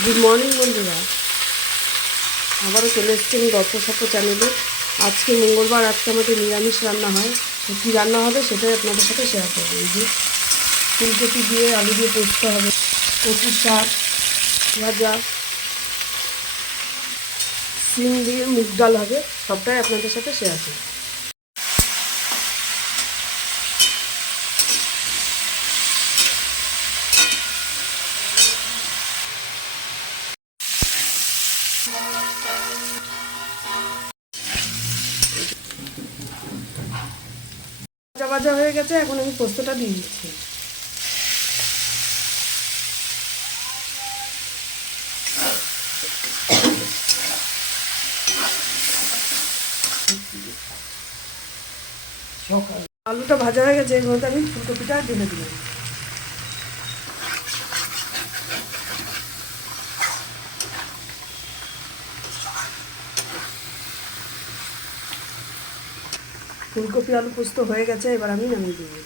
Good morning বন্ধুরা, আবারও চলে এসেছি আমি গল্প সপ্প চ্যানেলে। আজকে মঙ্গলবার, আজকে আমাদের নিরামিষ রান্না হয়। তো কী রান্না হবে সেটাই আপনাদের সাথে শেয়ার করবো। এই যে ফুলকপি দিয়ে আলু দিয়ে পোস্ত হবে, কচুর শাক ভাজা, সিম দিয়ে মুগ ডাল হবে, সবটাই আপনাদের সাথে শেয়ার করব। ভাজা ভাজা হয়ে গেছে, এখন আমি পোস্তটা দিয়ে দিচ্ছি। আলুটা ভাজা হয়ে গেছে, এর মধ্যে আমি ফুলকপিটা ঢেলে দিলাম। ফুলকপি আলু পোস্ত হয়ে গেছে, এবার আমি নামিয়ে দেবো।